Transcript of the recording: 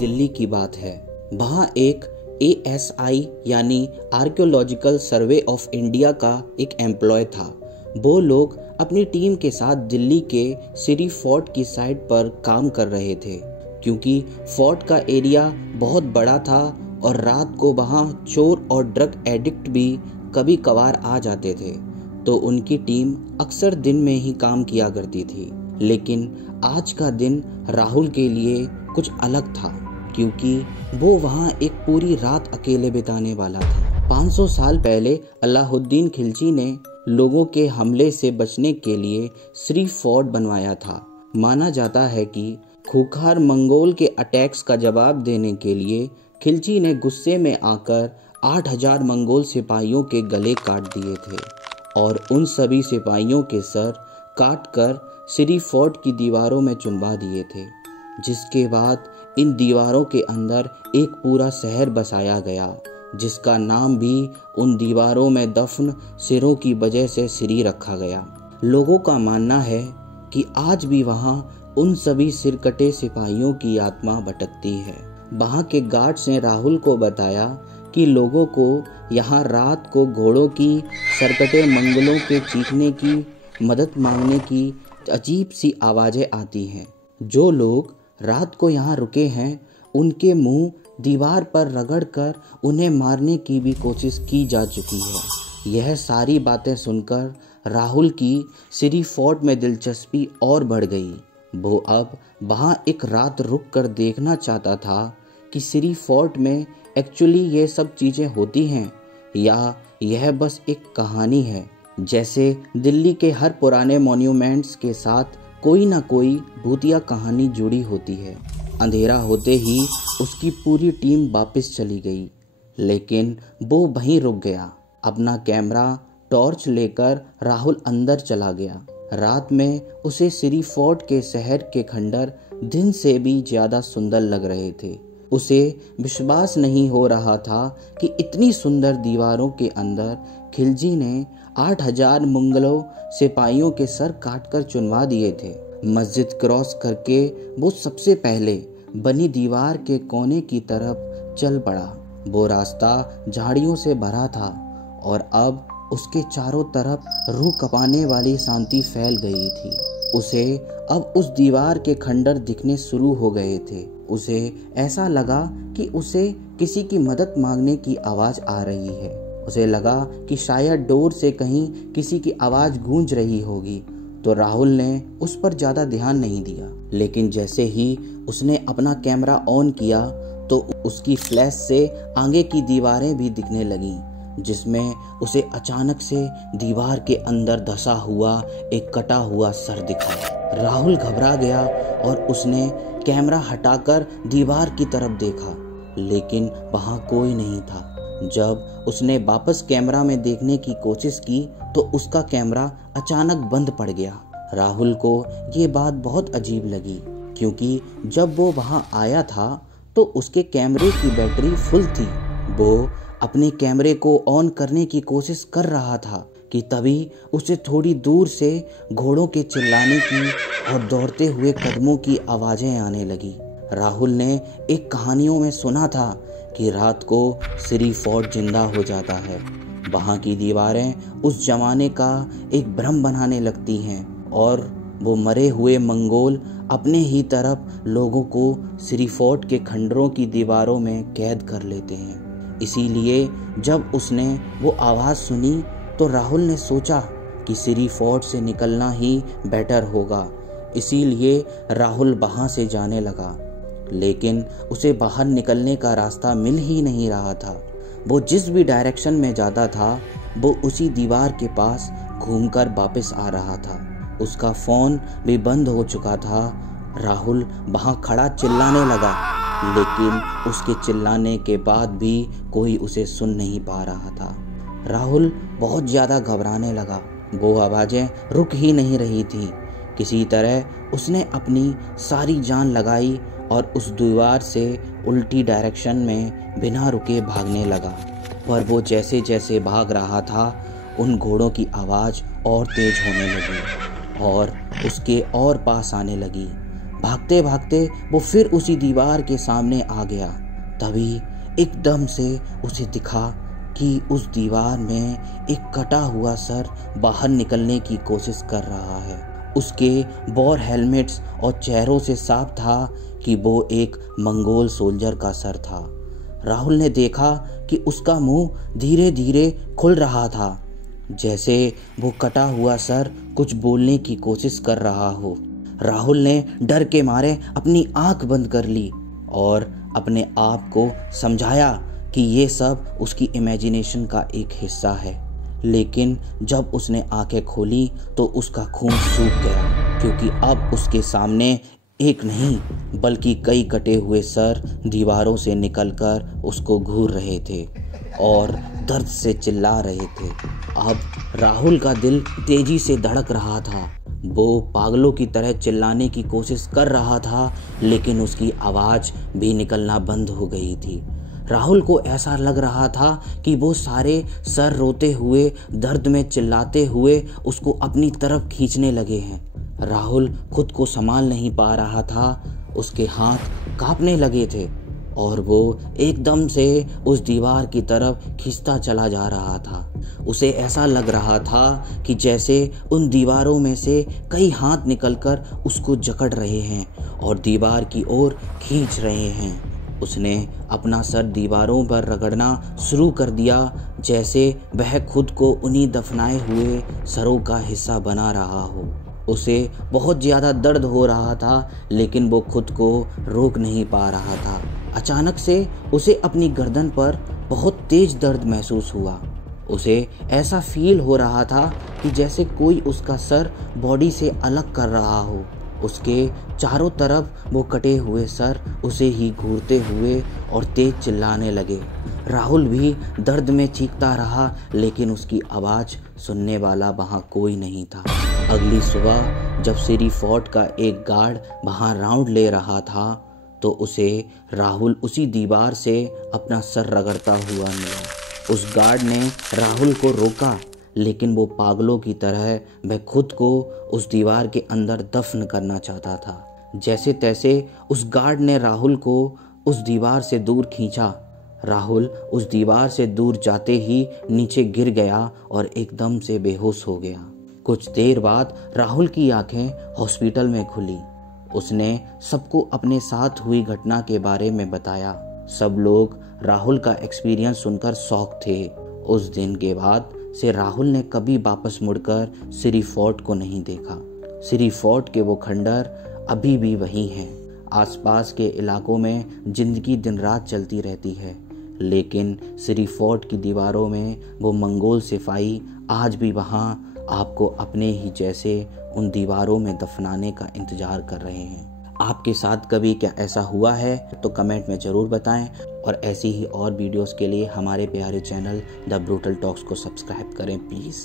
दिल्ली की बात है। वहाँ एक ASI यानी आर्कियोलॉजिकल सर्वे ऑफ इंडिया का एक एम्प्लॉय था। वो लोग अपनी टीम के साथ दिल्ली के सिरी फोर्ट की साइड पर काम कर रहे थे, क्योंकि फोर्ट का एरिया बहुत बड़ा था और रात को वहाँ चोर और ड्रग एडिक्ट भी कभी कभार आ जाते थे। तो उनकी टीम अक्सर दिन में ही काम किया करती थी। लेकिन आज का दिन राहुल के लिए कुछ अलग था, क्योंकि वो वहाँ एक पूरी रात अकेले बिताने वाला था। 500 साल पहले अलाउद्दीन खिलजी ने लोगों के हमले से बचने के लिए सिरी फोर्ट बनवाया था। माना जाता है कि खूंखार मंगोल के अटैक्स का जवाब देने के लिए खिलजी ने गुस्से में आकर 8000 मंगोल सिपाहियों के गले काट दिए थे और उन सभी सिपाहियों के सर काटकर सिरी फोर्ट की दीवारों में चुनवा दिए थे, जिसके बाद इन दीवारों के अंदर एक पूरा शहर बसाया गया, जिसका नाम भी उन दीवारों में दफन सिरों की वजह से सिरी रखा गया। लोगों का मानना है कि आज भी वहाँ उन सभी सिरकटे सिपाहियों की आत्मा भटकती है। वहाँ के गार्ड्स ने राहुल को बताया कि लोगों को यहाँ रात को घोड़ों की, सरकटे मंगलों के चीखने की, मदद मांगने की अजीब सी आवाज़ें आती हैं। जो लोग रात को यहाँ रुके हैं उनके मुंह दीवार पर रगड़कर उन्हें मारने की भी कोशिश की जा चुकी है। यह सारी बातें सुनकर राहुल की सिरी फोर्ट में दिलचस्पी और बढ़ गई। वो अब वहाँ एक रात रुक कर देखना चाहता था कि सिरी फोर्ट में एक्चुअली ये सब चीज़ें होती हैं या यह बस एक कहानी है। जैसे दिल्ली के हर पुराने मॉन्यूमेंट्स के साथ कोई ना कोई भूतिया कहानी जुड़ी होती है। अंधेरा होते ही उसकी पूरी टीम वापस चली गई, लेकिन वो वहीं रुक गया। अपना कैमरा टॉर्च लेकर राहुल अंदर चला गया। रात में उसे सिरी फोर्ट के शहर के खंडर दिन से भी ज़्यादा सुंदर लग रहे थे। उसे विश्वास नहीं हो रहा था कि इतनी सुंदर दीवारों के अंदर खिलजी ने 8000 मुगलों सिपाहियों के सर काटकर चुनवा दिए थे। मस्जिद क्रॉस करके वो सबसे पहले बनी दीवार के कोने की तरफ चल पड़ा। वो रास्ता झाड़ियों से भरा था और अब उसके चारों तरफ रूह कँपाने वाली शांति फैल गई थी। उसे अब उस दीवार के खंडर दिखने शुरू हो गए थे। उसे ऐसा लगा कि उसे किसी की मदद मांगने की आवाज़ आ रही है। उसे लगा कि शायद डोर से कहीं किसी की आवाज़ गूंज रही होगी, तो राहुल ने उस पर ज़्यादा ध्यान नहीं दिया। लेकिन जैसे ही उसने अपना कैमरा ऑन किया तो उसकी फ्लैश से आगे की दीवारें भी दिखने लगीं, जिसमें उसे अचानक से दीवार के अंदर धंसा हुआ एक कटा हुआ सर दिखा। राहुल घबरा गया और उसने कैमरा हटाकर दीवार की तरफ देखा, लेकिन वहाँ कोई नहीं था। जब उसने वापस कैमरा में देखने की कोशिश की तो उसका कैमरा अचानक बंद पड़ गया। राहुल को ये बात बहुत अजीब लगी, क्योंकि जब वो वहाँ आया था तो उसके कैमरे की बैटरी फुल थी। वो अपने कैमरे को ऑन करने की कोशिश कर रहा था कि तभी उसे थोड़ी दूर से घोड़ों के चिल्लाने की और दौड़ते हुए कदमों की आवाज़ें आने लगी। राहुल ने एक कहानियों में सुना था कि रात को सिरी फोर्ट जिंदा हो जाता है। वहाँ की दीवारें उस जमाने का एक भ्रम बनाने लगती हैं और वो मरे हुए मंगोल अपने ही तरफ लोगों को सिरी फोर्ट के खंडरों की दीवारों में कैद कर लेते हैं। इसीलिए जब उसने वो आवाज़ सुनी तो राहुल ने सोचा कि सिरी फोर्ट से निकलना ही बेटर होगा। इसीलिए राहुल वहाँ से जाने लगा, लेकिन उसे बाहर निकलने का रास्ता मिल ही नहीं रहा था। वो जिस भी डायरेक्शन में जाता था वो उसी दीवार के पास घूमकर वापस आ रहा था। उसका फ़ोन भी बंद हो चुका था। राहुल वहाँ खड़ा चिल्लाने लगा, लेकिन उसके चिल्लाने के बाद भी कोई उसे सुन नहीं पा रहा था। राहुल बहुत ज़्यादा घबराने लगा। वो आवाज़ें रुक ही नहीं रही थी। किसी तरह उसने अपनी सारी जान लगाई और उस दीवार से उल्टी डायरेक्शन में बिना रुके भागने लगा। पर वो जैसे जैसे भाग रहा था उन घोड़ों की आवाज़ और तेज होने लगी और उसके और पास आने लगी। भागते भागते वो फिर उसी दीवार के सामने आ गया। तभी एकदम से उसे दिखा कि उस दीवार में एक कटा हुआ सर बाहर निकलने की कोशिश कर रहा है। उसके वॉर हेलमेट्स और चेहरों से साफ था कि वो एक मंगोल सोल्जर का सर था। राहुल ने देखा कि उसका मुंह धीरे धीरे खुल रहा था, जैसे वो कटा हुआ सर कुछ बोलने की कोशिश कर रहा हो। राहुल ने डर के मारे अपनी आंख बंद कर ली और अपने आप को समझाया कि ये सब उसकी इमेजिनेशन का एक हिस्सा है। लेकिन जब उसने आंखें खोली तो उसका खून सूख गया, क्योंकि अब उसके सामने एक नहीं बल्कि कई कटे हुए सर दीवारों से निकलकर उसको घूर रहे थे और दर्द से चिल्ला रहे थे। अब राहुल का दिल तेजी से धड़क रहा था। वो पागलों की तरह चिल्लाने की कोशिश कर रहा था, लेकिन उसकी आवाज़ भी निकलना बंद हो गई थी। राहुल को ऐसा लग रहा था कि वो सारे सर रोते हुए, दर्द में चिल्लाते हुए उसको अपनी तरफ खींचने लगे हैं। राहुल खुद को संभाल नहीं पा रहा था, उसके हाथ कांपने लगे थे और वो एकदम से उस दीवार की तरफ खींचता चला जा रहा था। उसे ऐसा लग रहा था कि जैसे उन दीवारों में से कई हाथ निकलकर उसको जकड़ रहे हैं और दीवार की ओर खींच रहे हैं। उसने अपना सर दीवारों पर रगड़ना शुरू कर दिया, जैसे वह खुद को उन्हीं दफनाए हुए सरों का हिस्सा बना रहा हो। उसे बहुत ज़्यादा दर्द हो रहा था, लेकिन वो खुद को रोक नहीं पा रहा था। अचानक से उसे अपनी गर्दन पर बहुत तेज दर्द महसूस हुआ। उसे ऐसा फील हो रहा था कि जैसे कोई उसका सर बॉडी से अलग कर रहा हो। उसके चारों तरफ वो कटे हुए सर उसे ही घूरते हुए और तेज चिल्लाने लगे। राहुल भी दर्द में चीखता रहा, लेकिन उसकी आवाज़ सुनने वाला वहाँ कोई नहीं था। अगली सुबह जब सिरी फोर्ट का एक गार्ड वहाँ राउंड ले रहा था, तो उसे राहुल उसी दीवार से अपना सर रगड़ता हुआ मिला। उस गार्ड ने राहुल को रोका, लेकिन वो पागलों की तरह वह खुद को उस दीवार के अंदर दफन करना चाहता था। जैसे तैसे उस गार्ड ने राहुल को उस दीवार से दूर खींचा। राहुल उस दीवार से दूर जाते ही नीचे गिर गया और एकदम से बेहोश हो गया। कुछ देर बाद राहुल की आंखें हॉस्पिटल में खुली। उसने सबको अपने साथ हुई घटना के बारे में बताया। सब लोग राहुल का एक्सपीरियंस सुनकर शॉक थे। उस दिन के बाद से राहुल ने कभी वापस मुड़कर सिरी फोर्ट को नहीं देखा। सिरी फोर्ट के वो खंडर अभी भी वही हैं। आसपास के इलाकों में जिंदगी दिन रात चलती रहती है, लेकिन सिरी फोर्ट की दीवारों में वो मंगोल सिपाही आज भी वहाँ आपको अपने ही जैसे उन दीवारों में दफनाने का इंतजार कर रहे हैं। आपके साथ कभी क्या ऐसा हुआ है तो कमेंट में ज़रूर बताएं, और ऐसी ही और वीडियोस के लिए हमारे प्यारे चैनल द ब्रूटल टॉक्स को सब्सक्राइब करें प्लीज़।